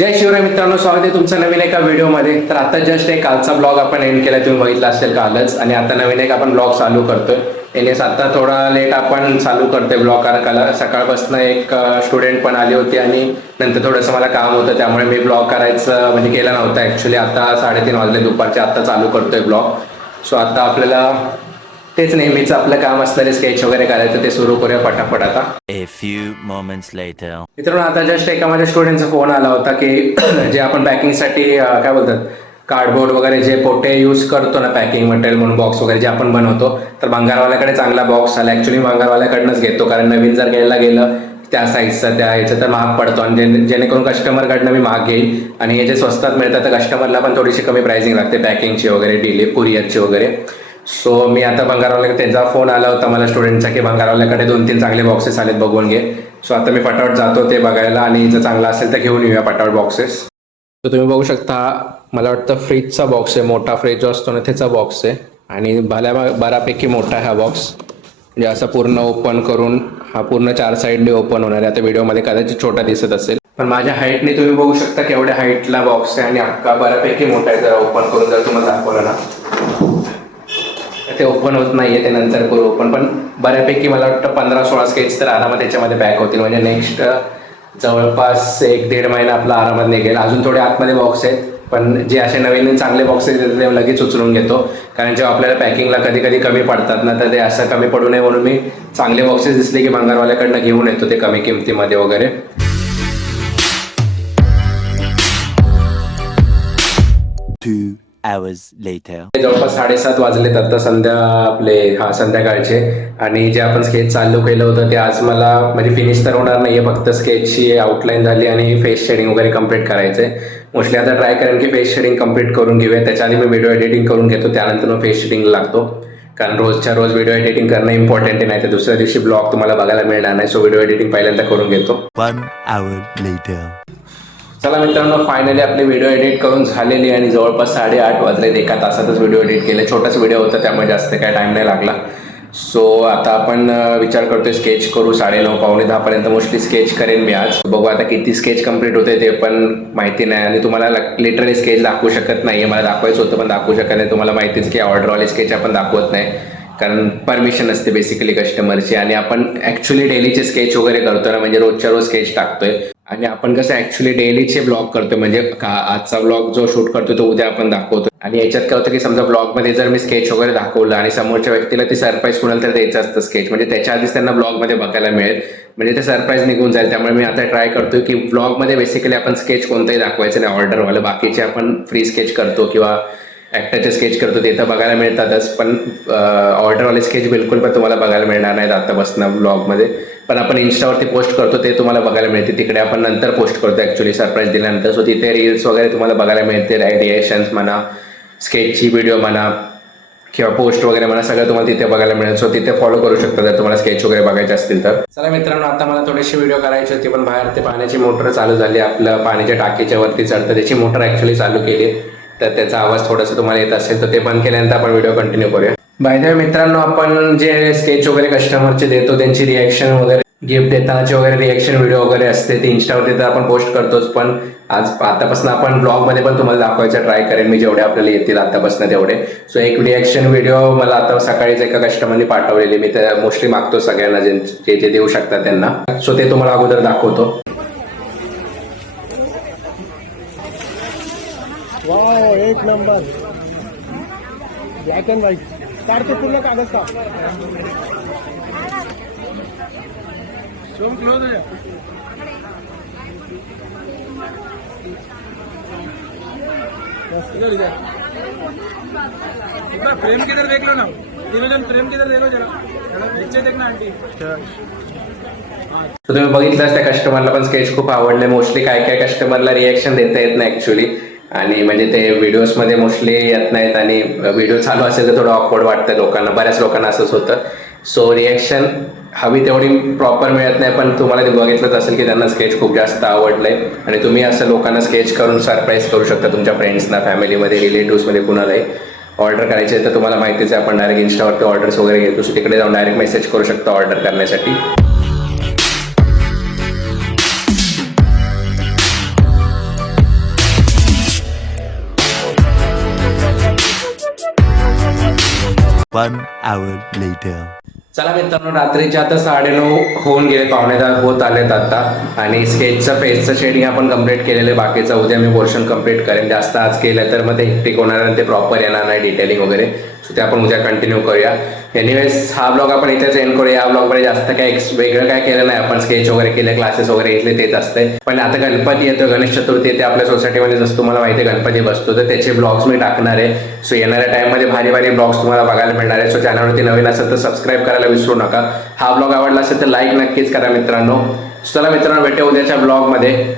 जय शिवराय मित्रांनो, स्वागत आहे तुमचं नवीन एका व्हिडिओमध्ये. तर आता जस्ट एक कालचा ब्लॉग आपण एंड केला, तुम्ही बघितला असेल कालच. आणि आता नवीन एक आपण ब्लॉग चालू करतोय. एनेस आता थोडा लेट आपण चालू करतोय ब्लॉग, कारण काल सकाळपासून एक स्टुडंट पण आली होती आणि नंतर थोडंसं मला काम होतं, त्यामुळे मी ब्लॉग करायचं म्हणजे केला नव्हता ॲक्च्युली. आता 3:30 वाजले दुपारचे, आता चालू करतोय ब्लॉग. सो आता आपल्याला तेच नेहमीच आपलं काम असणारे स्केच वगैरे करायचं, ते सुरू करूया पटापट. आता A few moments later. मित्रांनो, आता जस्ट एका माझ्या स्टुडंटचा फोन आला होता की जे आपण पॅकिंगसाठी काय बोलतात, कार्डबोर्ड वगैरे जे पोटे यूज करतो ना पॅकिंग मटेरियल म्हणून, बॉक्स वगैरे जे आपण बनवतो, तर भंगारवाल्याकडे चांगला बॉक्स आला. ॲक्च्युली भंगारवाल्याकडनंच घेतो, कारण नवीन जर घ्यायला गेलं त्या साईजचा त्या ह्याचं तर महाग पडतो, आणि जेणेकरून कस्टमरकडनं मी महाग घेईल. आणि हे जे स्वस्तात मिळतात तर कस्टमरला पण थोडीशी कमी प्राइसिंग लागते पॅकिंगची वगैरे, डिले कुरिअरची वगैरे. सो मी आता भंगारवाल्याकडे, त्यांचा फोन आला होता मला स्टुडंटचा की भंगारवाल्याकडे 2-3 चांगले बॉक्सेस आलेत, बघून घे. सो आता मी फटाफट जातो ते बघायला, आणि जर चांगला असेल तर घेऊन येऊया पटापट बॉक्सेस. तर तुम्ही बघू शकता, मला वाटतं फ्रीजचा बॉक्स आहे, मोठा फ्रीज जो असतो ना त्याचा बॉक्स आहे. आणि बऱ्यापैकी मोठा हा बॉक्स, म्हणजे असं पूर्ण ओपन करून हा पूर्ण 4 साईडने ओपन होणार आहे. आता व्हिडिओमध्ये कदाचित छोटा दिसत असेल, पण माझ्या हाईटने तुम्ही बघू शकता केवढ्या हाईटला बॉक्स आहे, आणि अख्खा बऱ्यापैकी मोठा आहे. जरा ओपन करून जर तुम्हाला दाखवलं ना, ते ओपन होत नाहीये, ते नंतर करू ओपन. पण बऱ्यापैकी मला वाटतं 15-16 स्केच तर आरामात त्याच्यामध्ये पॅक होतील. म्हणजे नेक्स्ट जवळपास 1-1.5 महिना आपला आरामात निघेल. अजून थोडे आतमध्ये बॉक्स आहेत, पण जे असे नवीन चांगले बॉक्सेस आहेत ते लगेच उचलून घेतो, कारण जेव्हा आपल्याला पॅकिंगला कधी कधी कमी पडतात ना, तर ते असं कमी पडू नये म्हणून मी चांगले बॉक्सेस दिसले की भंगारवाल्याकडनं घेऊन येतो, ते कमी किमतीमध्ये वगैरे. 2 hours later. जवळपास 7:30 वाजलेत आता, संध्याकाळचे. आणि जे आपण स्केच चालू केलं होतं ते आज मला म्हणजे फिनिश तर होणार नाहीये, फक्त स्केचची आउटलाईन झाली आणि फेस शेडिंग वगैरे कम्प्लीट करायचंय. मोस्टली आता ट्राय करेन की फेस शेडिंग कम्प्लीट करून घेऊया. त्याच्या आधी मी व्हिडिओ एडिटिंग करून घेतो, त्यानंतर मग फेस शेडिंग लागतो, कारण रोजच्या रोज व्हिडिओ एडिटिंग करणं इम्पॉर्टंट आहे, नाही तर दुसऱ्या दिवशी ब्लॉग तुम्हाला बघायला मिळणार नाही. सो व्हिडिओ एडिटिंग पहिल्यांदा करून घेतो. 1 hour later. चला मित्रांनो, फायनली आपली व्हिडिओ एडिट करून झालेली, आणि जवळपास 8:30 वाजलेत. एका तासातच व्हिडिओ एडिट केले. छोटाच व्हिडिओ होता, त्यामुळे जास्त काय टाईम नाही लागला. सो आता आपण विचार करतोय स्केच करू 9:30-9:45 पर्यंत मोस्टली स्केच करेन मी आज. बघू आता किती स्केच कंप्लीट होते ते पण माहिती नाही, आणि तुम्हाला लिटरली स्केच दाखवू शकत नाही. मला दाखवायचं होतं पण दाखवू शकत नाही. तुम्हाला माहितीच की ऑर्डरवाले स्केच आपण दाखवत नाही, कारण परमिशन असते बेसिकली कस्टमरची. आणि आपण ॲक्च्युली डेलीचे स्केच वगैरे करतो ना, म्हणजे रोजच्या रोज स्केच टाकतोय. आणि आपण कसं ॲक्च्युली डेलीचे ब्लॉग करतोय, म्हणजे आजचा ब्लॉग जो शूट करतोय तो उद्या आपण दाखवतो. आणि याच्यात काय होतं की समजा ब्लॉगमध्ये जर मी स्केच वगैरे दाखवलं आणि समोरच्या व्यक्तीला ती सरप्राईज कुणाला तर द्यायचं असतं स्केच, म्हणजे त्याच्या आधीच त्यांना ब्लॉगमध्ये बघायला मिळेल, म्हणजे ते सरप्राईज निघून जाईल. त्यामुळे मी आता ट्राय करतोय की ब्लॉगमध्ये बेसिकली आपण स्केच कोणताही दाखवायचं नाही ऑर्डरवालं. बाकीचे आपण फ्री स्केच करतो किंवा ॲक्टरचे स्केच करतो ते तर बघायला मिळतातच, पण ऑर्डरवाले स्केच बिलकुल पण तुम्हाला बघायला मिळणार नाहीत आतापासून ब्लॉगमध्ये. पण आपण इन्स्टावरती पोस्ट करतो ते तुम्हाला बघायला मिळते, तिकडे आपण नंतर पोस्ट करतो ॲक्च्युली सरप्राईज दिल्यानंतर. सो तिथे रील्स वगैरे तुम्हाला बघायला मिळते, रिएक्शन्स म्हणा, स्केचची व्हिडिओ म्हणा किंवा पोस्ट वगैरे म्हणा, सगळं तुम्हाला तिथे बघायला मिळेल. सो तिथे फॉलो करू शकता जर तुम्हाला स्केच वगैरे बघायचे असतील तर. चला मित्रांनो, आता मला थोडीशी व्हिडिओ करायची होती, पण बाहेर ते पाण्याची मोटर चालू झाली. आपलं पाण्याच्या टाकीच्या वरती चढतं त्याची मोटर ॲक्च्युली चालू केली, तर त्याचा आवाज थोडासा तुम्हाला येत असेल, तर ते बंद केल्यानंतर आपण व्हिडिओ कंटिन्यू करूया. बाय द वे मित्रांनो, आपण जे स्केच वगैरे कस्टमरचे देतो त्यांची रिॲक्शन वगैरे, गिफ्ट देतानाची वगैरे रिॲक्शन व्हिडिओ वगैरे असते, ती इन्स्टावरती तर आपण पोस्ट करतोच. पण आतापासून आपण ब्लॉगमध्ये पण तुम्हाला दाखवायचं ट्राय करेन मी, जेवढे आपल्याला येतील आतापासून तेवढे. सो एक रिॲक्शन व्हिडिओ मला आता सकाळीच एका कस्टमरने पाठवलेली, मी त्या मोस्टली मागतो सगळ्यांना जे जे देऊ शकतात त्यांना. सो ते तुम्हाला अगोदर दाखवतो. वाव, एक नंबर. ब्लॅक अँड व्हाईट काढतो पूर्ण कागद का फ्रेम किधर देख लो ना, तीनों फ्रेम किधर देखो जरा नीचे देखना आंटी. तर तुम्ही बघितलंच त्या कस्टमरला पण स्केच खूप आवडले. मोस्टली काय काय कस्टमरला रिॲक्शन देता येत नाही ॲक्च्युली, आणि म्हणजे ते व्हिडिओजमध्ये मोस्टली येत नाहीत, आणि व्हिडिओ चालू असेल तर थोडं ऑकवर्ड वाटतं लोकांना, बऱ्याच लोकांना असंच होतं. सो रिॲक्शन हवी तेवढी प्रॉपर मिळत नाही, पण तुम्हाला ते बघितलंच असेल की त्यांना स्केच खूप जास्त आवडलंय. आणि तुम्ही असं लोकांना स्केच करून सरप्राईज करू शकता, तुमच्या फ्रेंड्सना, फॅमिलीमध्ये, रिलेटिव्समध्ये कुणालाही. ऑर्डर करायचे तर तुम्हाला माहितीच आहे, आपण डायरेक्ट इन्स्टावरती ऑर्डर्स वगैरे घेतो, सो तिकडे जाऊन डायरेक्ट मेसेज करू शकता ऑर्डर करण्यासाठी. 1 hour later. चला मित्रांनो, रात्रीचे आता 9:30 होऊन गेले, 9:15 होत आलेत आता. आणि स्केचचं फेसचं शेडिंग आपण कंप्लीट केलेलं आहे. बाकीचं उद्या मी पोर्शन कंप्लीट करेन. जास्त आज केलं तर मग ते एकटिक होणार आणि ते प्रॉपर येणार नाही डिटेलिंग वगैरे. सो ते आपण उद्या कंटिन्यू करूया. एनिवेज हा ब्लॉग आपण इथेच एंड करूया. या ब्लॉगमध्ये जास्त काय वेगळं काय केलं नाही. आपण स्केच वगैरे केले, क्लासेस वगैरे घेतले, तेच असते. पण आता गणपती येतो, गणेश चतुर्थी येते आपल्या सोसायटीमध्ये, जसं तुम्हाला माहिती आहे गणपती बसतो, तर त्याचे ब्लॉग्स मी टाकणार आहे. सो येणाऱ्या टाईममध्ये भारी भारी ब्लॉग्स तुम्हाला बघायला मिळणार आहे. सो चॅनलवरती नवीन असेल तर सबस्क्राईब करायला विसरू नका. हा ब्लॉग आवडला असेल तर लाईक नक्कीच करा मित्रांनो. चला मित्रांनो, भेटूया उद्याच्या ब्लॉगमध्ये.